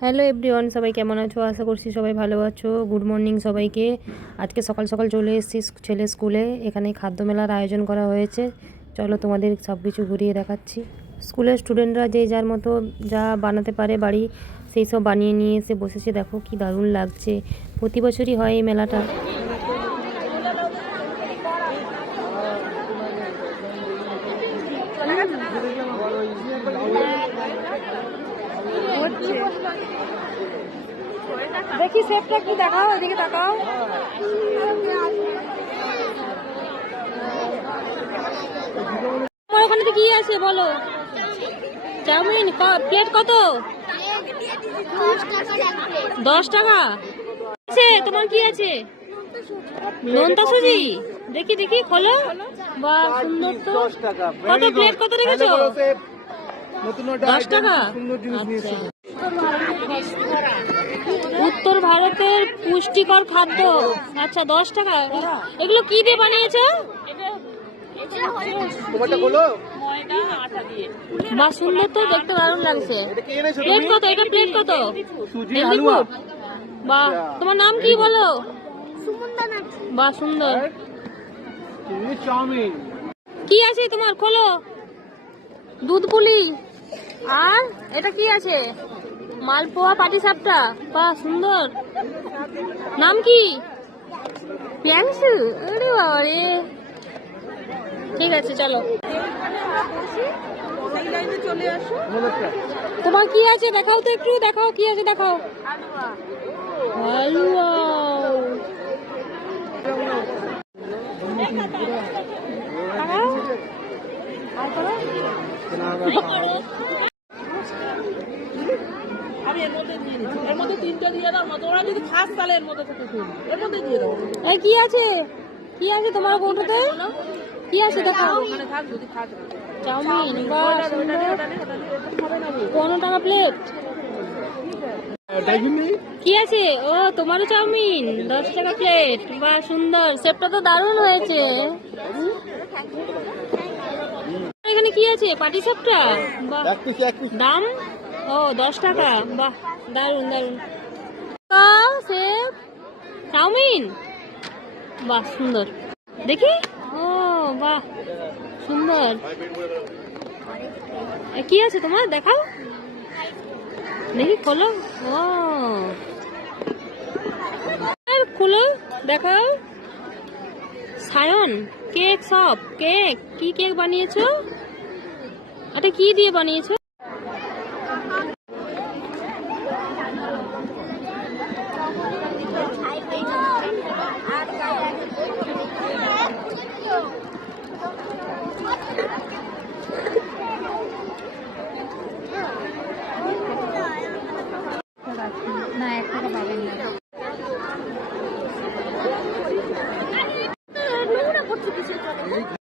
Hello everyone, সবাই কেমন আছো? আশা করছি সবাই ভালো আছো। গুড মর্নিং সবাইকে। আজকে সকাল সকাল চলে এসেছি ছেলে স্কুলে। এখানে খাদ্য মেলার আয়োজন করা হয়েছে। চলো তোমাদের সব কিছু ঘুরিয়ে দেখাচ্ছি। স্কুলের স্টুডেন্টরা যে যার মতো যা বানাতে পারে বাড়ি, সেই সব বানিয়ে নিয়ে এসে বসেছে। দেখো কি দারুণ লাগছে। প্রতি বছরই হয় এই মেলাটা। দেখি সেপটা একটু দেখাও এদিকে তাকাও। আমার ওখানে কি আছে বলো। চাউমিন প্লেট কত? দশ টাকা। আছে তোমার কি আছে? নোনতা সুজি দেখি দেখি খোলো। বাহ সুন্দর তো। কত প্লেট কত রেখেছো? দশ টাকা? উত্তর ভারতের পুষ্টিকর খাদ্য। আচ্ছা দশ টাকা। এগুলো কি দিয়ে বানিয়েছো? বাহ সুন্দর তো দেখতে দারুণ লাগছে। প্লেট কত? এটা প্লেট কত? food? বাহ তোমার নাম কি বলো? বাহ সুন্দর। কি আছে তোমার? খোলো। দুধ পুলি। আর এটা কি আছে? মালপোয়া পাটি সাপটা। বাহ সুন্দর। নাম কি? প্যাংসু আরে বাবা রে ঠিক আছে চলো। তোমার কি আছে? দেখাও তো একটু দেখাও কি আছে দেখাও। হালুয়া। আর করো। আমি এর মধ্যে দিয়ে দিচ্ছি এর মধ্যে তিনটে দিয়ে দাও না তোরা যদি খাস তাহলে এর মধ্যে থেকে তুল এর মধ্যে দিয়ে দাও। এই কি আছে? কি আছে তোমার কৌটোতে কি আছে দেখাও। ওখানে থাক যদি খাস। চাউমিন না পনেরো টাকা প্লেট কি আছে? ও তোমারও চাউমিন দশ টাকা প্লেট বাহ সুন্দর। সেপটা তো দারুণ হয়েছে। এখানে কি আছে? পাটি সাপটা? দাম? ও, দশ টাকা? বাহ দারুণ দারুণ চাউমিন? বাহ, সুন্দর। দেখি। ও, বাহ, সুন্দর। কি আছে তোমার? দেখাও। দেখি, খোলো। ও। আর খোলো, দেখাও। সায়ন, কেক সব, কেক। কি কেক বানিয়েছো? এটা কি দিয়ে বানিয়েছো? Yeah.